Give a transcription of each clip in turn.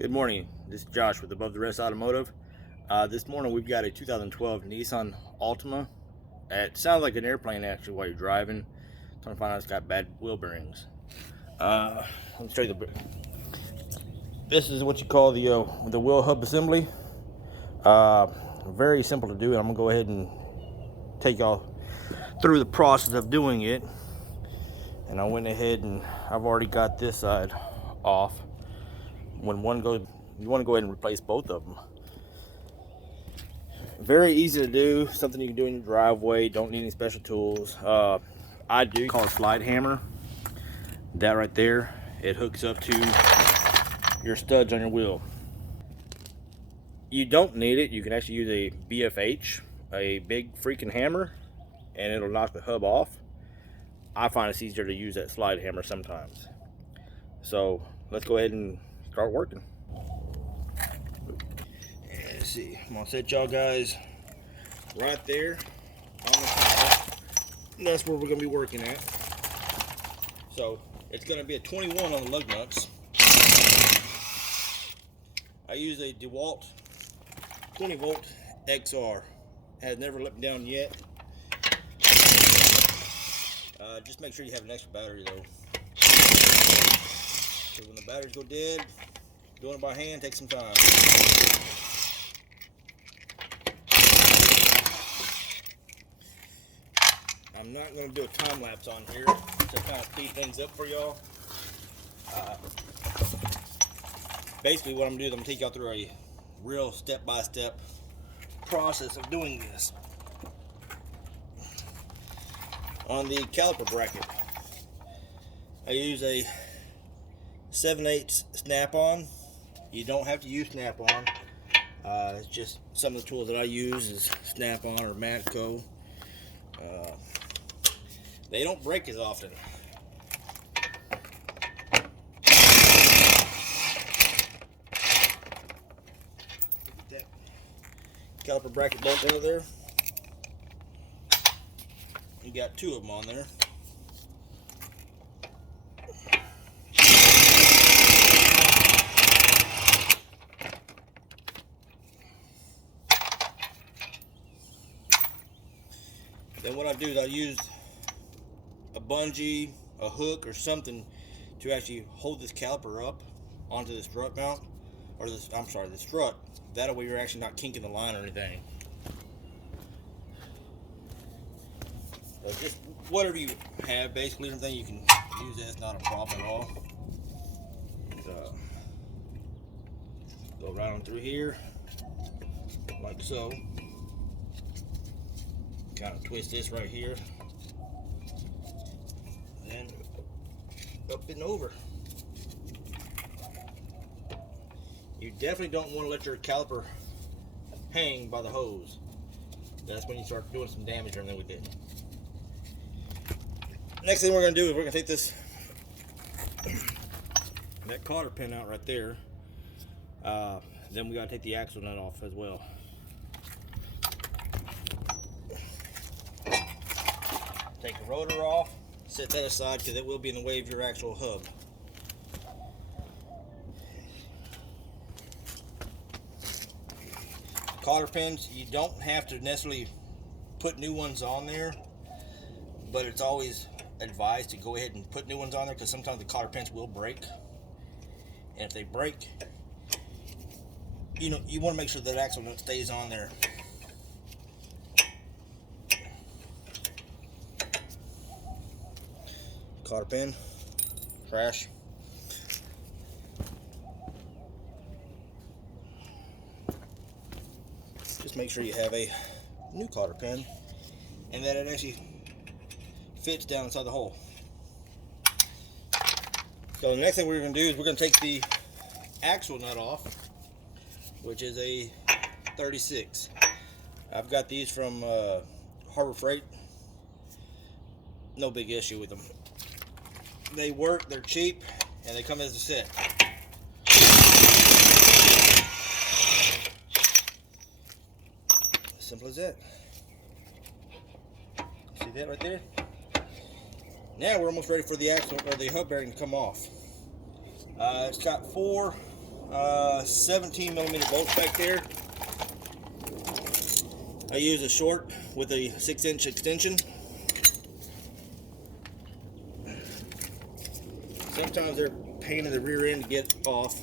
Good morning, this is Josh with Above the Rest Automotive. This morning we've got a 2012 Nissan Altima. It sounds like an airplane actually while you're driving. Trying to find out it's got bad wheel bearings. Let me show you this is what you call the wheel hub assembly. Very simple to do, and I'm gonna go ahead and take y'all through the process of doing it. And I went ahead and I've already got this side off. When one goes, you want to go ahead and replace both of them. Very easy to do, something you can do in your driveway. Don't need any special tools. I do call it slide hammer. That right there, it hooks up to your studs on your wheel. You don't need it. You can actually use a BFH, a big freaking hammer, and it'll knock the hub off. I find it's easier to use that slide hammer sometimes. So let's go ahead and start working. And let's see, I'm gonna set y'all guys right there on the top. That's where we're gonna be working at. So it's gonna be a 21 on the lug nuts. I use a DeWalt 20 volt XR. Has never let me down yet. Just make sure you have an extra battery though. So when the batteries go dead, doing it by hand takes some time. I'm not going to do a time lapse on here to kind of speed things up for y'all. Basically what I'm going to do is I'm going to take y'all through a real step-by-step process of doing this. On the caliper bracket, I use a 7/8 snap-on. You don't have to use snap-on. It's just some of the tools that I use is snap-on or Matco. They don't break as often. Get that caliper bracket bolt out of there. You got two of them on there. Then what I do is I use a bungee, a hook, or something to actually hold this caliper up onto the strut mount, or the strut. That way you're actually not kinking the line or anything. So just whatever you have, basically anything you can use, that's not a problem at all. So go right on through here, like so. Kind of twist this right here, and up and over. You definitely don't want to let your caliper hang by the hose. That's when you start doing some damage or anything with it. Next thing we're going to do is we're going to take this that cotter pin out right there. Then we got to take the axle nut off as well. Take the rotor off, set that aside because it will be in the way of your actual hub. Cotter pins, you don't have to necessarily put new ones on there, but it's always advised to go ahead and put new ones on there because sometimes the cotter pins will break. And if they break, you want to make sure that axle nut stays on there. Cotter pin, trash. Just make sure you have a new cotter pin and that it actually fits down inside the hole. So the next thing we're going to do is we're going to take the axle nut off, which is a 36. I've got these from Harbor Freight. No big issue with them. They work, they're cheap, and they come as a set. Simple as that. See that right there? Now we're almost ready for the axle or the hub bearing to come off. It's got 4 17 millimeter bolts back there. I use a short with a 6-inch extension. Sometimes they're a pain in the rear end to get off.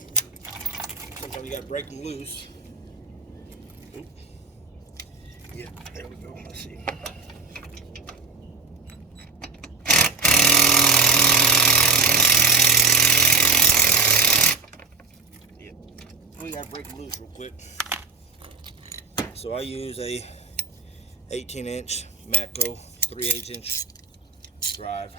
Sometimes you gotta break them loose. Oop. Yeah, there we go. Let's see. Yep, we gotta break them loose real quick. So I use a 18-inch Matco 3/8-inch drive.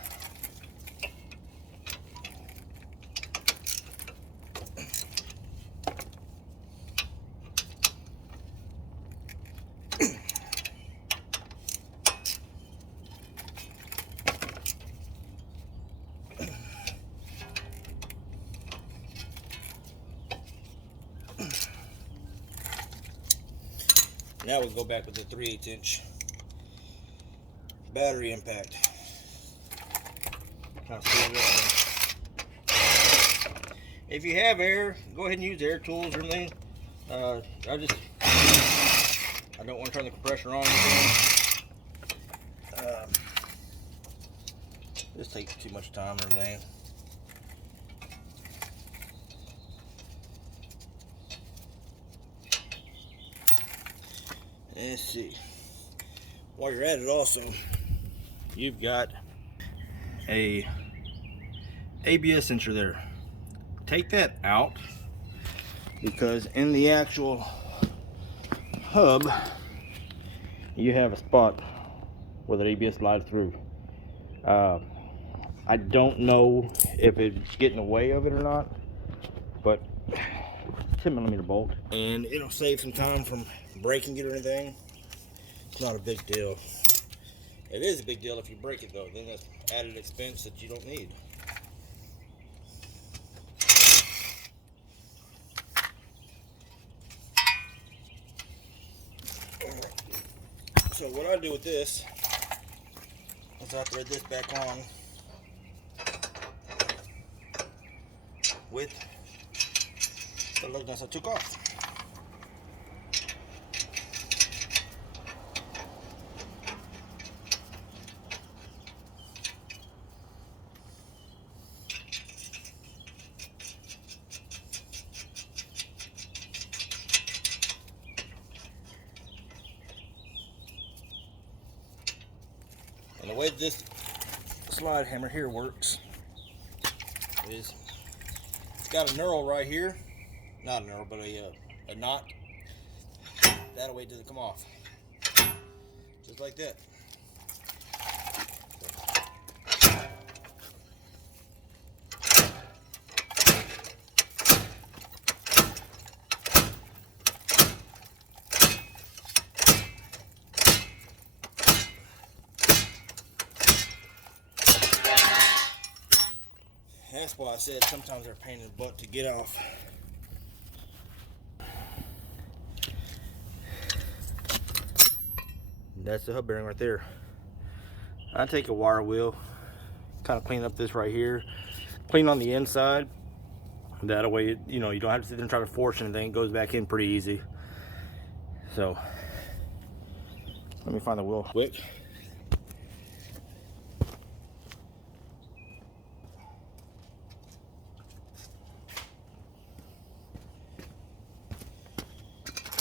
Now we'll go back with the 3/8-inch battery impact. Kind of seal it up. If you have air, go ahead and use air tools or anything. I don't want to turn the compressor on again. This takes too much time and everything. Let's see. While you're at it also, you've got a ABS sensor there. Take that out, because in the actual hub you have a spot where the ABS slides through. I don't know if it's getting in the way of it or not, but 10 millimeter bolt, and it'll save some time from breaking it or anything. It's not a big deal. It is a big deal if you break it though, then that's added expense that you don't need. So what I do with this is I thread this back on with the lug nuts I took off. And the way this slide hammer here works is it's got a knurl right here. Not a knurl, but a knot. That way it doesn't come off. Just like that. That's why I said sometimes they're a pain in the butt to get off. That's the hub bearing right there. I take a wire wheel, kind of clean up this right here, clean on the inside. That way, you know, you don't have to sit there and try to force anything. It goes back in pretty easy. So, let me find the wheel quick.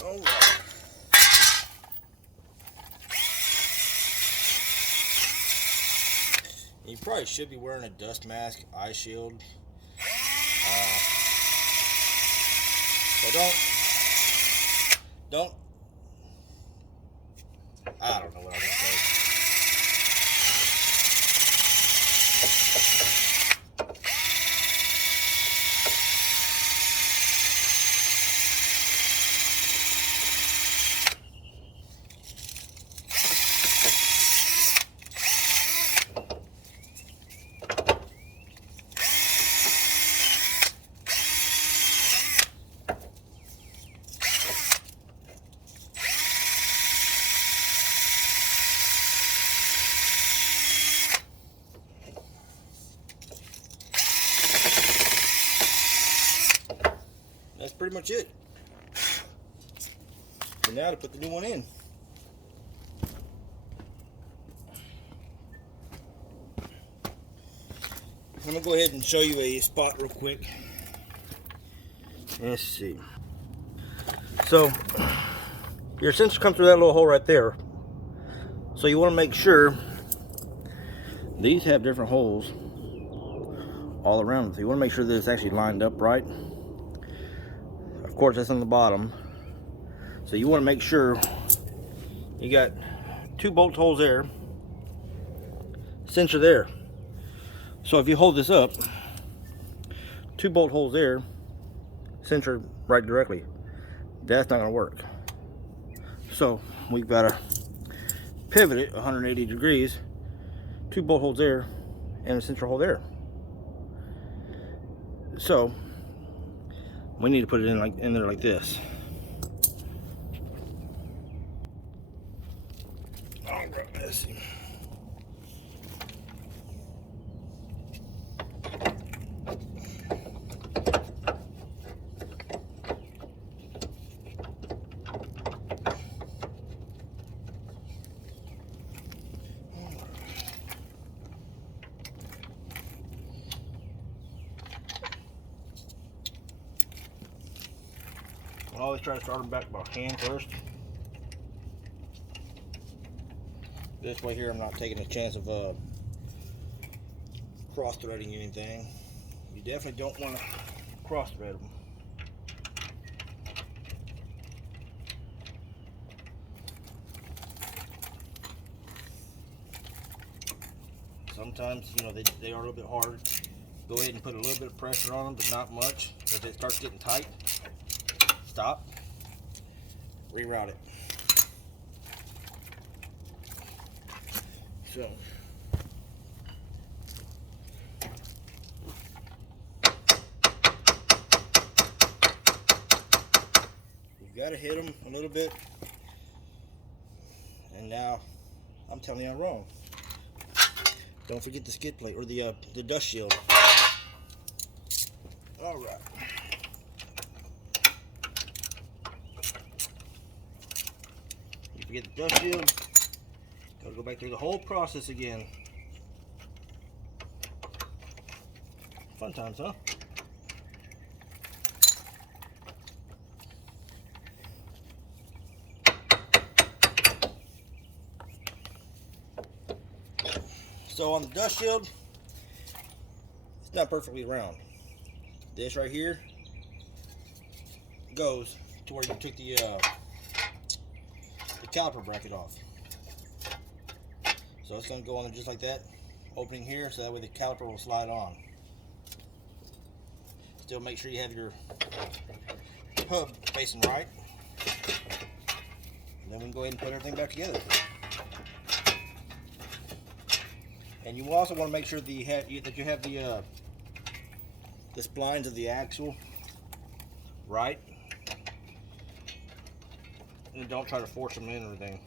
All right. You probably should be wearing a dust mask, eye shield. So don't, I don't know what I was gonna say. that's pretty much it. So now to put the new one in. I'm gonna go ahead and show you a spot real quick. Let's see. So your sensor comes through that little hole right there. So you want to make sure these have different holes all around them. So you want to make sure that it's actually lined up right. Of course, that's on the bottom. So you want to make sure you got 2 bolt holes there, sensor there. So if you hold this up, 2 bolt holes there, sensor right directly. That's not going to work. So we've got to pivot it 180 degrees, 2 bolt holes there, and a sensor hole there. So we need to put it in there like this. I'll grab this. I always try to start them back by hand first. This way here I'm not taking a chance of cross-threading anything. You definitely don't want to cross-thread them. Sometimes, you know, they are a little bit hard. Go ahead and put a little bit of pressure on them, but not much. If it starts getting tight, stop, reroute it. So you've got to hit them a little bit, and now I'm telling you I'm wrong. Don't forget the skid plate or the dust shield. All right. You forget the dust shield. Gotta go back through the whole process again. Fun times, huh? So on the dust shield, it's not perfectly round. This right here goes to where you took the caliper bracket off. So it's going to go on there just like that, opening here, so that way the caliper will slide on. Still make sure you have your hub facing right. And then we can go ahead and put everything back together. And you also want to make sure that you have the splines of the axle right, and don't try to force them in or anything.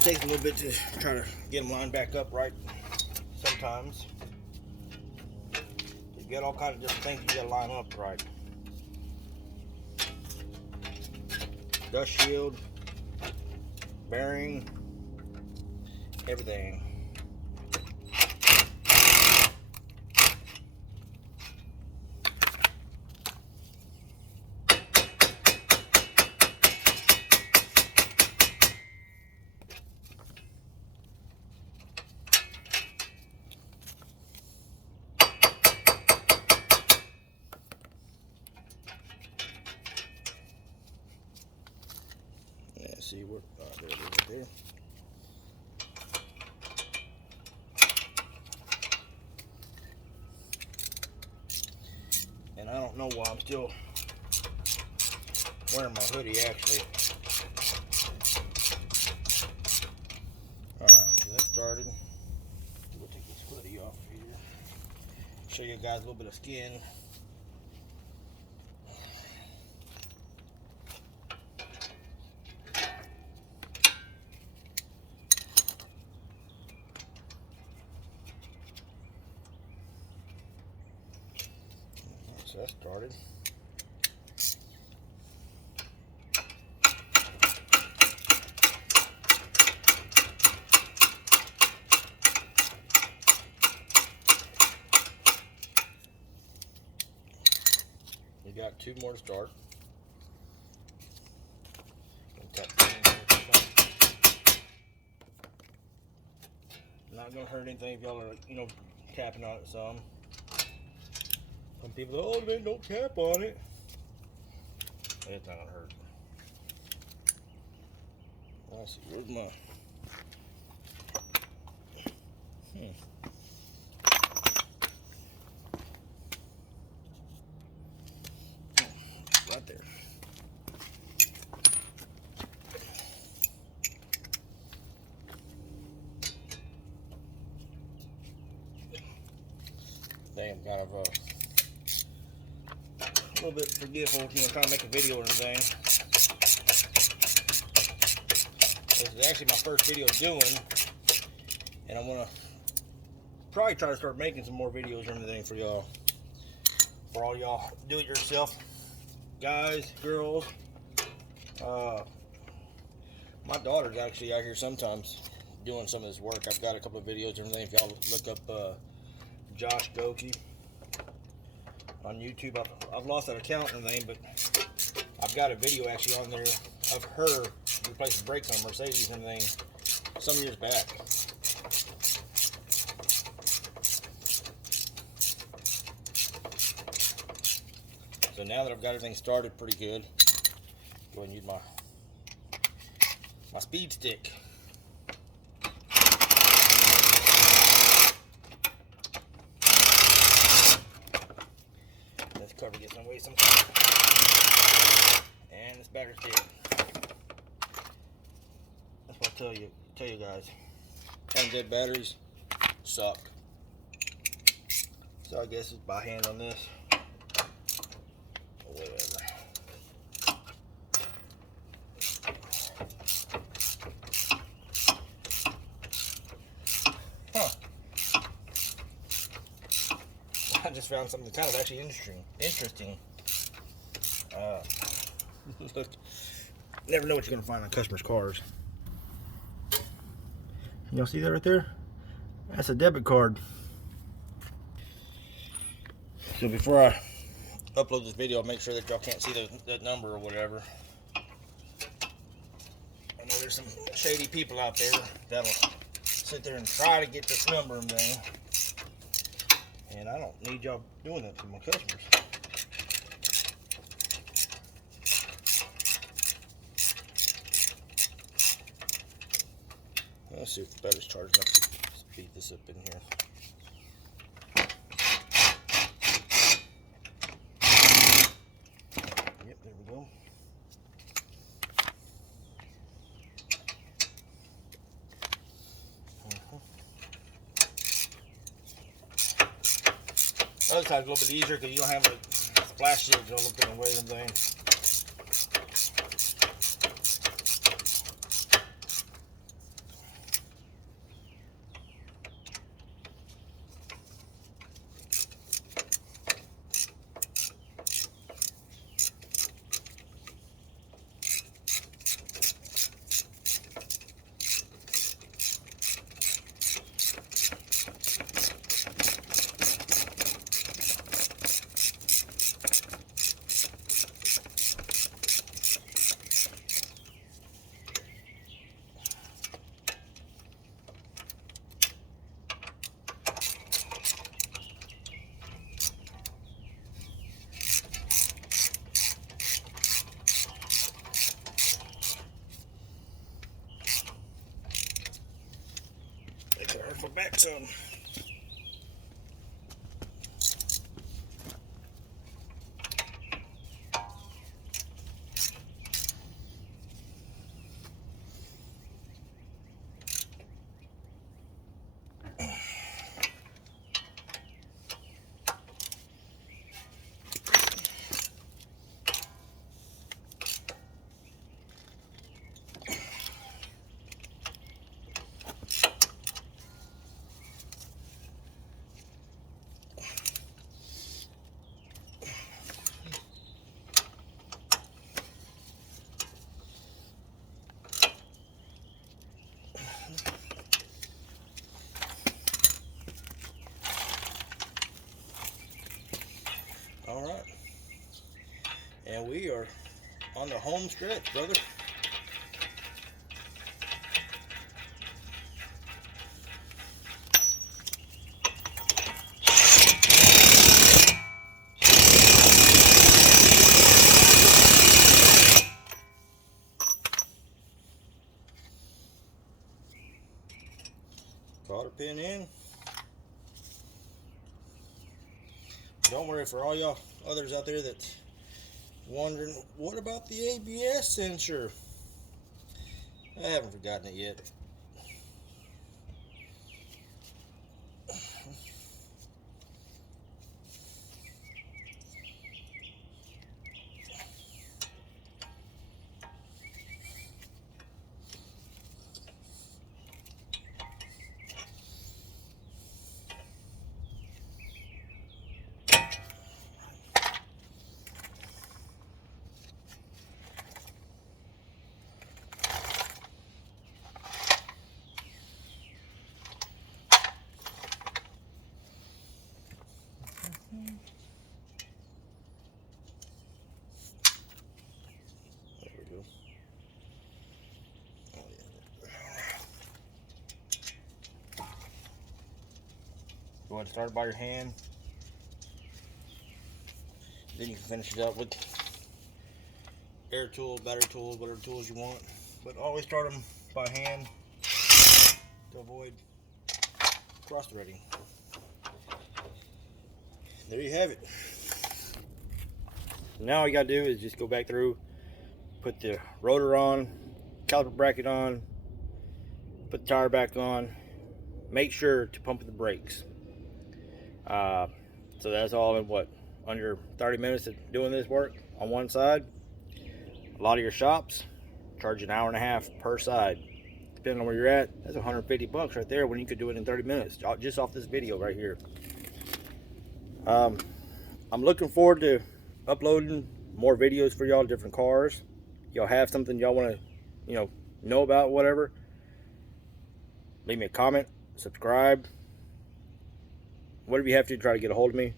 Takes a little bit to try to get them lined back up right sometimes. You get all kinds of different things you gotta line up right. Dust shield, bearing, everything. know why I'm still wearing my hoodie actually. Alright, so that started. We'll take this hoodie off here. Show you guys a little bit of skin. So that started. We got 2 more to start. Not gonna hurt anything if y'all are, you know, tapping on it some. Some people go, oh man, don't tap on it. It's not gonna hurt. Let's see, where's my right there. I'm kind of a little bit forgetful, you know, trying to make a video or anything. This is actually my first video doing, and I'm gonna probably try to start making some more videos or anything for y'all. For all y'all do-it-yourself guys, girls. My daughter's actually out here sometimes doing some of this work. I've got a couple of videos and everything. If y'all look up Josh Goki on YouTube, I've lost that account and everything, but I've got a video actually on there of her replacing brakes on a Mercedes and everything some years back. So now that I've got everything started pretty good, go ahead and use my speed stick. This cover gets in the way sometimes. And this battery's dead. That's what I tell you guys. Having dead batteries suck. So I guess it's by hand on this. Whatever. I just found something kind of actually interesting. Look, never know what you're gonna find on customers' cars. Y'all see that right there? That's a debit card. So before I upload this video, I'll make sure that y'all can't see that number or whatever. I know there's some shady people out there that'll sit there and try to get this number and thing. And I don't need y'all doing that to my customers. Let's see if the battery's charging up to speed this up in here. Yep, there we go. Other side's a little bit easier because you don't have a splash shield all up in the way and thing. For back some. on the home stretch, brother. Cotter pin in. Don't worry, for all y'all others out there that's wondering, what about the ABS sensor? I haven't forgotten it yet. There we go. Oh, yeah. Go ahead and start it by your hand. Then you can finish it up with air tools, battery tools, whatever tools you want. But always start them by hand to avoid cross threading. There you have it. Now all you gotta do is just go back through, put the rotor on, caliper bracket on, put the tire back on, make sure to pump the brakes. So that's all in what, under 30 minutes of doing this work on one side. A lot of your shops charge an hour and a half per side. Depending on where you're at, that's 150 bucks right there when you could do it in 30 minutes just off this video right here. I'm looking forward to uploading more videos for y'all, different cars. Y'all have something y'all want to know about, whatever, leave me a comment, subscribe, whatever you have to try to get a hold of me.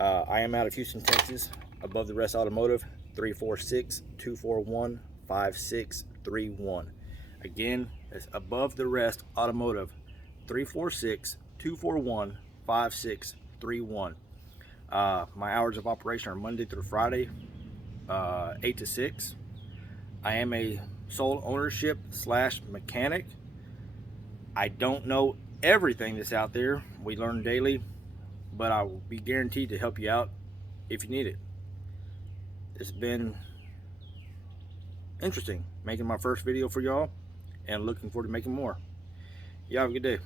I am out of Houston, Texas, Above the Rest Automotive, 346-241-5631. Again, that's Above the Rest Automotive, 346-241-5631. My hours of operation are Monday through Friday, 8 to 6. I am a sole ownership / mechanic. I don't know everything that's out there. We learn daily, but I will be guaranteed to help you out if you need it. It's been interesting making my first video for y'all, and looking forward to making more. Y'all have a good day.